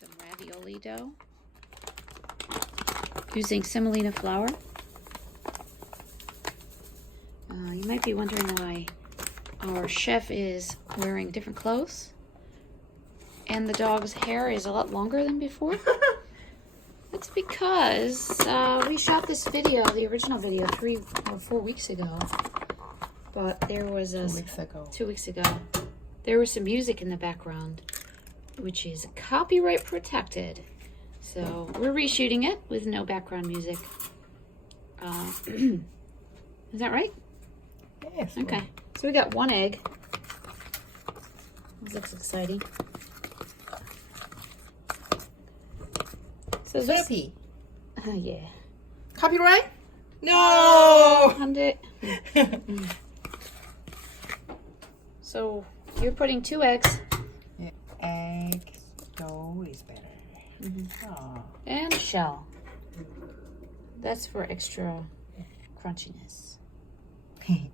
some ravioli dough using semolina flour. Uh, you might be wondering why our chef is wearing different clothes and the dog's hair is a lot longer than before. It's because uh, we shot this video, the original video, three or four weeks ago. But there was a Two weeks ago. two weeks ago. There was some music in the background, which is copyright protected. So we're reshooting it with no background music. Uh, is that right? Yes. Okay. So we got one egg. This looks exciting. So this, oh yeah, Copyright? No. found it. So you're putting two eggs Egg is better. Mhm. Oh. and shell. That's for extra crunchiness.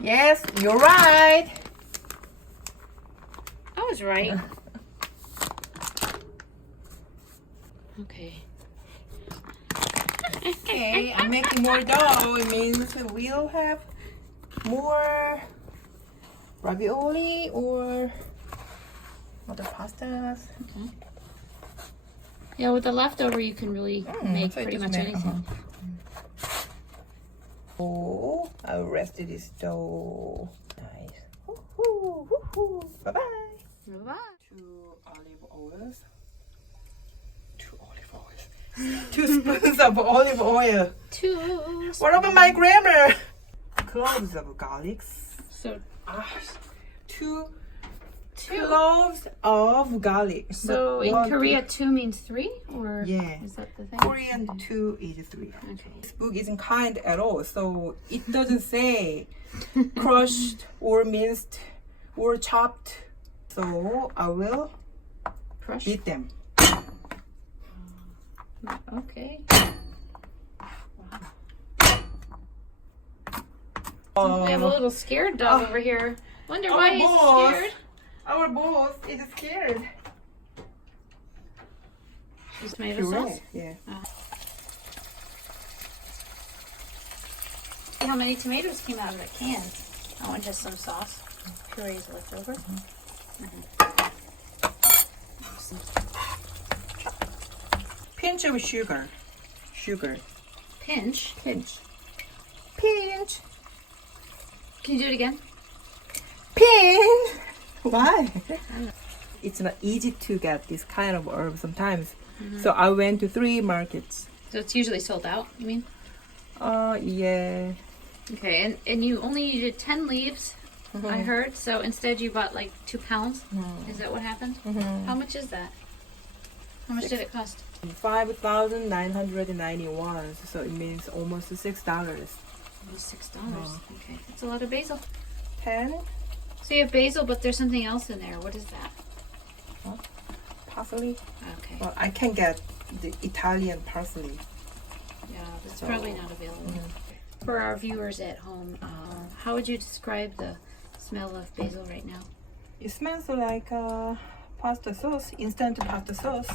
yes, you're right. I was right. Okay. Okay, I'm making more dough. It means we'll have more ravioli or other pastas. Yeah, with the leftover, you can really Mm, make so pretty much make- anything. Oh, I'll rest this dough. Nice. Woohoo, woohoo. Bye bye. Bye-bye. Two olive oils. Two olive oils. Two spoons of olive oil. Two. What about my grammar? Cloves of garlic. So Ah, two two. cloves of garlic. So But in one, Korea, two means three, or Yeah. is that the thing? Korean two is three. Okay. This book isn't kind at all, so it doesn't say crushed or minced or chopped. So I will Crush. beat them. Okay. Um, we have a um, little scared dog uh, over here. Wonder why he's scared. Our boss is scared. Just tomato sauce. Yeah. Uh, See how many tomatoes came out of that can. I want just some sauce. Puree's left over. Mm-hmm. Mm-hmm. Pinch of sugar. Sugar. Pinch. Pinch. Pinch. Can you do it again? Pinch. Why? It's not easy to get this kind of herb sometimes. So I went to three markets. So it's usually sold out. You mean? Uh, yeah. Okay, and and you only needed ten leaves. Mm-hmm. I heard. So instead, you bought like two pounds. Is that what happened? Mm-hmm. How much is that? How much did it cost? Five thousand nine hundred and ninety-one. So it means almost six dollars. It was six dollars. Okay, that's a lot of basil. Ten So you have basil, but there's something else in there. What is that? parsley. Okay, Well, I can get the Italian parsley. yeah, that's So- probably not available. For our viewers at home, uh, how would you describe the smell of basil right now? It smells like uh, pasta sauce, instant pasta sauce.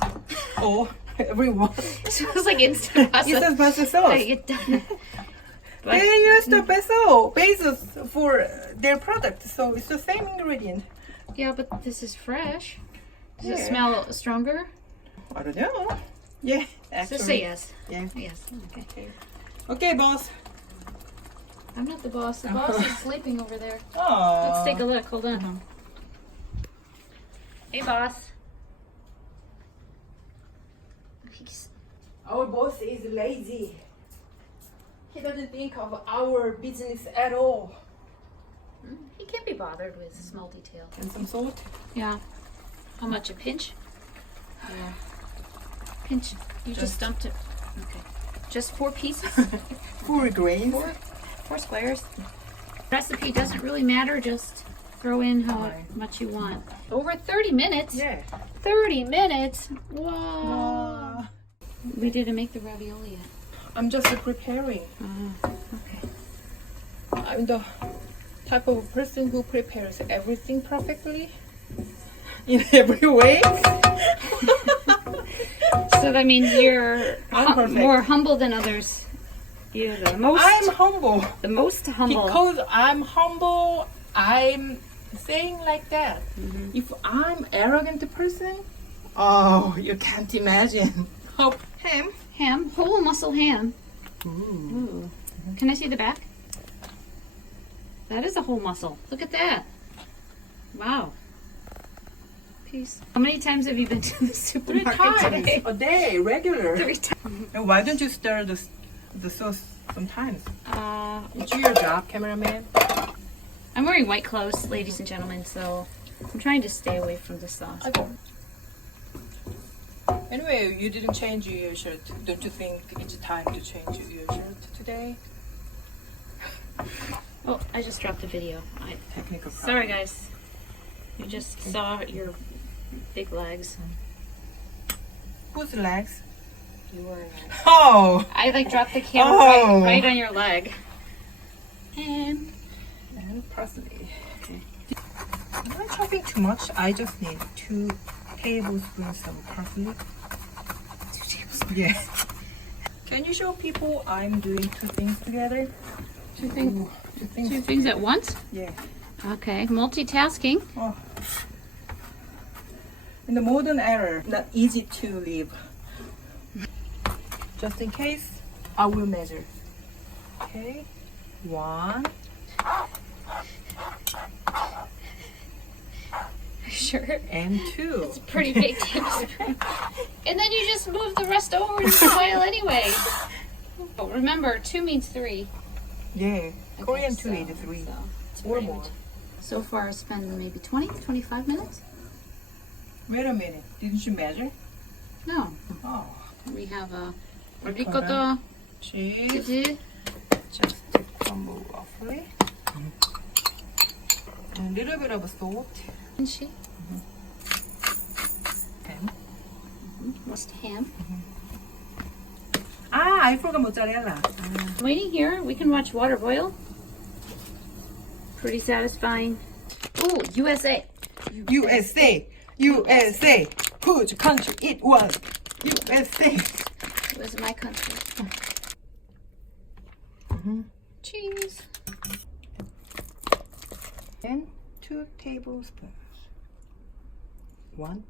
oh, everyone. It smells like instant pasta. Instant pasta sauce. Does. But- They use the basil, basil for their product, so it's the same ingredient. yeah, but this is fresh. Does it Yeah. smell stronger? I don't know. Yeah, So actually. say yes. Yeah. Yes. Okay. Okay, boss. I'm not the boss. The uh-huh. boss is sleeping over there. Oh. Let's take a look. Hold on. Hey, boss. He's- Our boss is lazy. He doesn't think of our business at all. Hmm? He can't be bothered with small detail. And some salt. Yeah. How much? A pinch? Yeah. Pinch. You just, dumped it. Okay. Just four pieces? Four grains. four, four squares. Recipe doesn't really matter. Just throw in how Right. much you want. Over 30 minutes. Yeah. 30 minutes. Wow. We didn't make the ravioli yet. I'm just preparing. Uh, okay. I'm the type of person who prepares everything perfectly in every way. So that means you're I'm hu- perfect. more humble than others. You're the most I'm humble the most humble. because I'm humble. I'm saying like that. Mm-hmm. If I'm arrogant person, oh, you can't imagine how him. ham, whole muscle ham. Ooh. Ooh. Can I see the back? That is a whole muscle. Look at that. Wow. Piece. How many times have you been to the supermarket Three times today? a day, regular. Three times. And why don't you stir the the sauce sometimes? Uh, It's your job, cameraman. I'm wearing white clothes, ladies and gentlemen, so I'm trying to stay away from the sauce. Okay. Anyway, you didn't change your shirt. Don't you think it's time to change your shirt today? Oh, I just dropped the video. I, Technical problem. sorry, guys. You just saw your big legs. Whose legs? You were. Oh, I like dropped the camera Oh. right, right on your leg. And and parsley. Am I chopping too much? I just need two tablespoons of parsley. two tablespoons. Yeah. Can you show people I'm doing two things together? Two things. Two things. Two things at once. Yeah. Okay, multitasking. Oh. In the modern era, not easy to live. Just in case, I will measure. Okay, one, Sure. and two. It's a pretty big tablespoon. And then you just move the rest over to the pile anyway. But remember, two means three. Yeah, Korean Okay, two so- is three so or more. much- So far, it's been maybe 20, 25 minutes? Wait a minute, didn't you measure? No. Oh, We have a ricotta cheese. cheese. Just crumble roughly. And a little bit of salt. And she And roast ham. ah, I forgot mozzarella. Waiting here, we can watch water boil. Pretty satisfying. Ooh, USA. USA, USA, which country it was? USA. It was my country. Mhm. Cheese. And two tablespoons. One,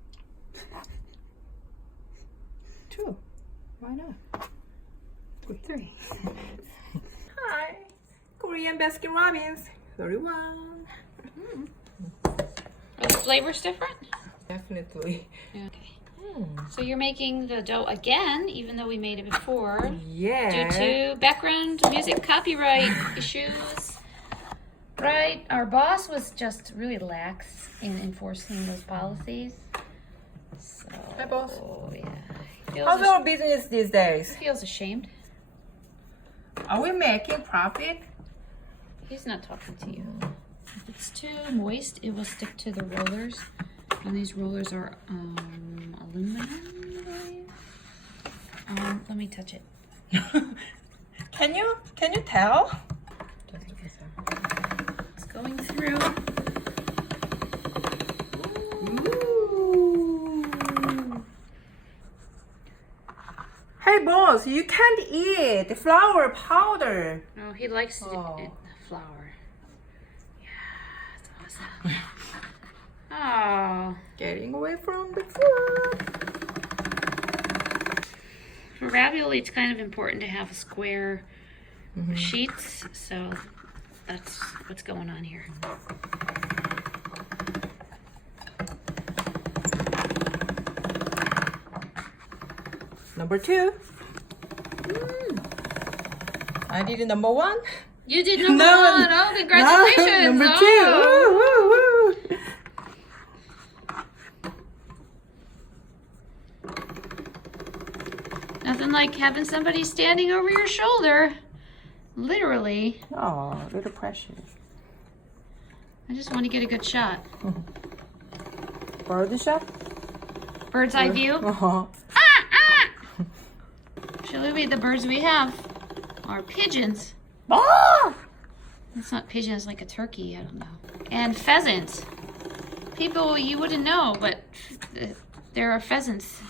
two. Why not? Three. Hi, Korean Baskin Robbins. 31. Are the flavors different? Definitely. Okay. Hmm. So you're making the dough again, even though we made it before, Yeah. due to background music copyright issues. Right. Our boss was just really lax in enforcing those policies. So, Hi, boss. Yeah. He feels, How's ash- our business these days? feels ashamed. Are we making profit? He's not talking to you. If it's too moist, it will stick to the rollers. And these rollers are um, aluminum, I believe. Um, let me touch it. can you can you tell? Going through. Hey boss, you can't eat the flour powder. No, he likes to Oh. eat the flour. Yeah, it's awesome. oh, Getting away from the food. for ravioli, it's kind of important to have square mm-hmm. sheets. So that's what's going on here. Number two. Hmm. I did number one. You did number No, one. Oh, congratulations. number Oh. two. Woo, woo, woo. Nothing like having somebody standing over your shoulder. Literally. Oh, little pressure. I just want to get a good shot. Bird shot. Bird's eye view. Uh-huh. Shalubi, the birds we have are pigeons. Oh! It's not pigeons like a turkey, I don't know. And pheasants. People you wouldn't know, but uh, there are pheasants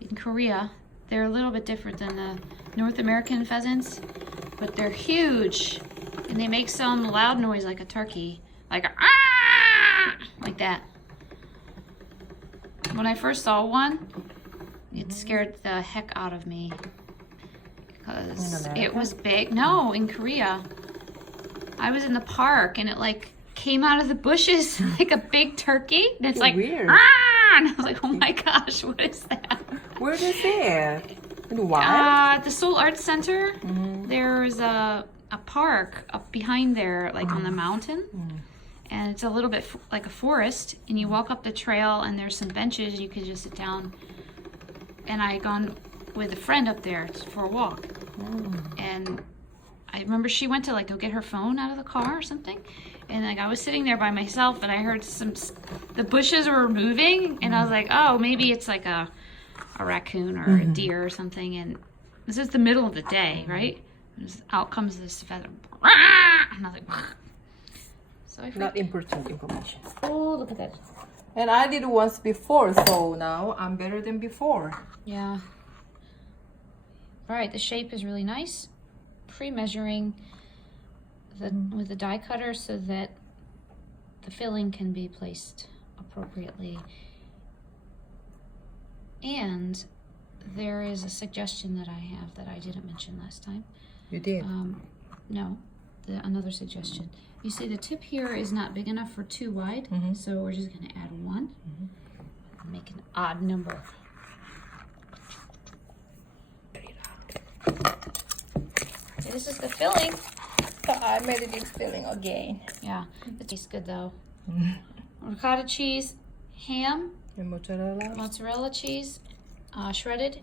in Korea. They're a little bit different than the North American pheasants, but they're huge and they make some loud noise like a turkey, like ah, like that. When I first saw one, it scared the heck out of me because it was big. No, in Korea. I was in the park and it like came out of the bushes like a big turkey. And it's like, Weird. ah! And I was like, oh my gosh, what is that? Where is it? In the wild? Uh, at the Seoul Arts Center, Mhm. There's a, a park up behind there, like on the mm. mountain. Mm. And it's a little bit f- like a forest. And you walk up the trail, and there's some benches, and you can just sit down. And I had gone with a friend up there t- for a walk. Mm. And I remember she went to like go get her phone out of the car or something. And like I was sitting there by myself, and I heard some, s- the bushes were moving, and I was like, oh, maybe it's like a, a raccoon or a mm-hmm. deer or something. And this is the middle of the day, right? And out comes this feather, and I was like, so I. Not important information. Oh, look at that. And I did once before, so now I'm better than before. Yeah. All right, the shape is really nice. Pre-measuring the with the die cutter so that the filling can be placed appropriately. And there is a suggestion that I have that I didn't mention last time. You did. Um, no, the, another suggestion. You see, the tip here is not big enough for two wide, Mhm. so we're just going to add one. Make an odd number. Okay, this is the filling. I made it filling again. Yeah, it tastes good though. Mhm. Ricotta cheese, ham, And mozzarella. mozzarella cheese, uh, shredded,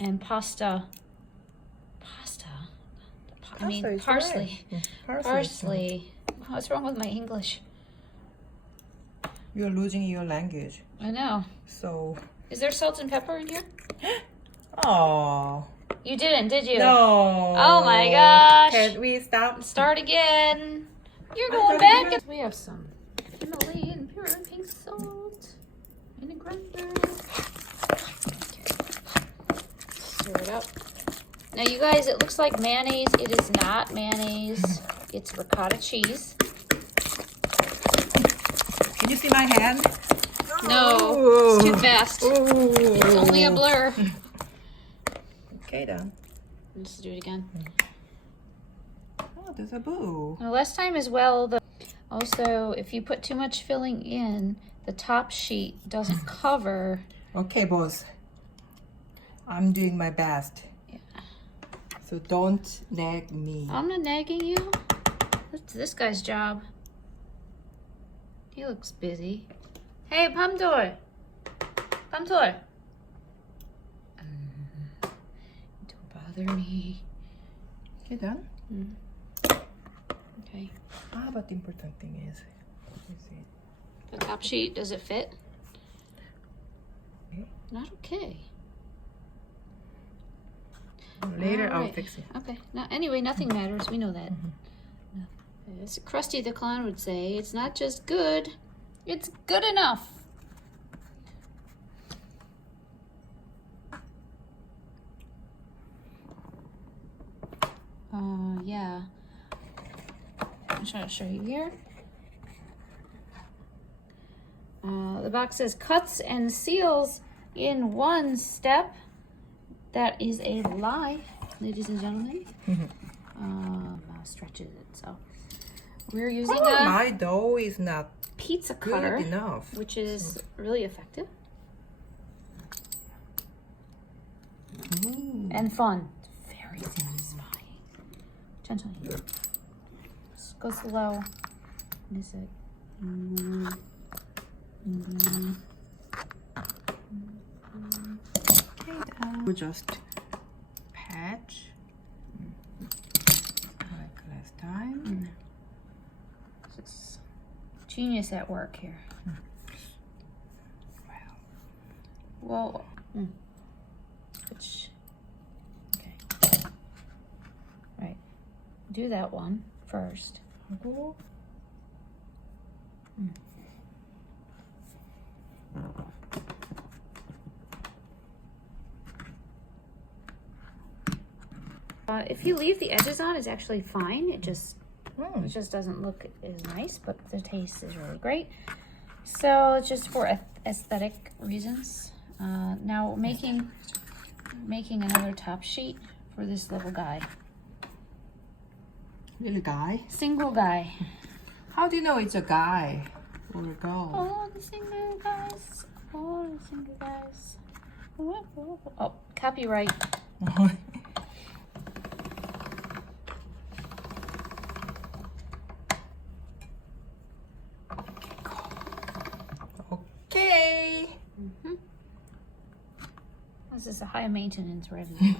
and pasta. Pasta. I mean parsley. right. Mm, Parsley. What's wrong with my English? You're losing your language. I know. So, Is there salt and pepper in here? oh You didn't, did you? no! Oh my gosh. Can we stop? Start again. You're going back. you We have some Himalayan pure pink salt in a grinder. Stir it up. Now, you guys, it looks like mayonnaise. It is not mayonnaise. It's ricotta cheese. Can you see my hand? No, it's too fast. Ooh. It's only a blur. Okay then. Let's do it again. Oh, there's a boo. Now, last time as well, the, also, if you put too much filling in, the top sheet doesn't cover. Okay, boss. I'm doing my best. Yeah. So don't nag me. I'm not nagging you. That's this guy's job. He looks busy. Hey, Pamtor. Pamtor. Mm, Don't bother me. Okay then. Okay. Ah, but the important thing is, let me see. The top sheet, does it fit? Okay. Not okay. Later I'll fix it. Okay. Now, anyway, nothing matters. We know that. No. As Krusty the Clown would say, it's not just good, it's good enough. Uh, yeah. I'm trying to show you here. Uh, the box says cuts and seals in one step. That is a lie, ladies and gentlemen. Um, uh, stretches it. So we're using Oh, a my dough is not pizza good cutter, enough. which is really effective Ooh. and fun. Very satisfying. Gently. Just go slow. Miss it. Mm. Mm. We'll just patch like last time. Just Genius at work here. Wow. well, mm. which, okay. Right. Do that one first. 하 Uh, if you leave the edges on, it's actually fine. It just 음. it just doesn't look as nice, but the taste is really great. So it's just for aesthetic reasons. Uh, now making making another top sheet for this little guy, Little guy. single guy. How do you know it's a guy or a girl? All the single guys, all the single guys. Oh, copyright. okay. This is a high maintenance review.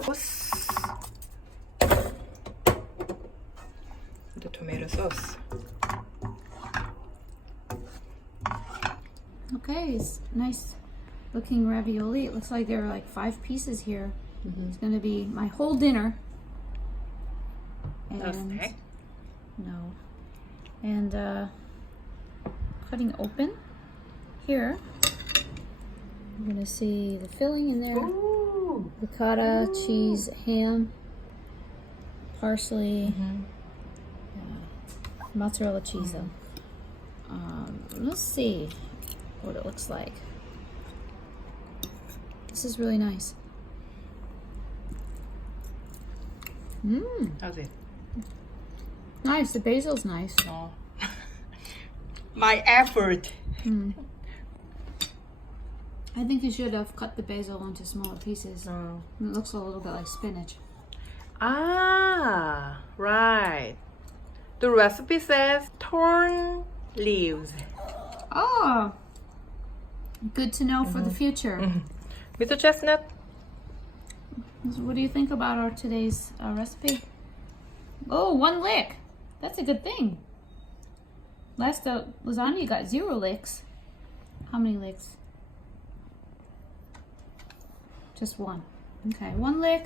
Sauce. The tomato sauce. Okay, it's nice looking ravioli. It looks like there are like five pieces here. It's gonna be my whole dinner. And no. And uh cutting open here. I'm gonna see the filling in there. Ooh. Ricotta, cheese, ham, parsley, uh, mozzarella cheese. though. Um, let's see what it looks like. This is really nice. Mmm, How's it? nice. The basil's nice. Oh. My effort. Mm. I think you should have cut the basil into smaller pieces. Oh. It looks a little bit like spinach. Ah, right. The recipe says torn leaves. Oh, good to know for the future. Mr. Chestnut, What do you think about our today's uh, recipe? Oh, one lick. That's a good thing. Last uh, lasagna you got zero licks. How many licks? Just one. Okay, one lick.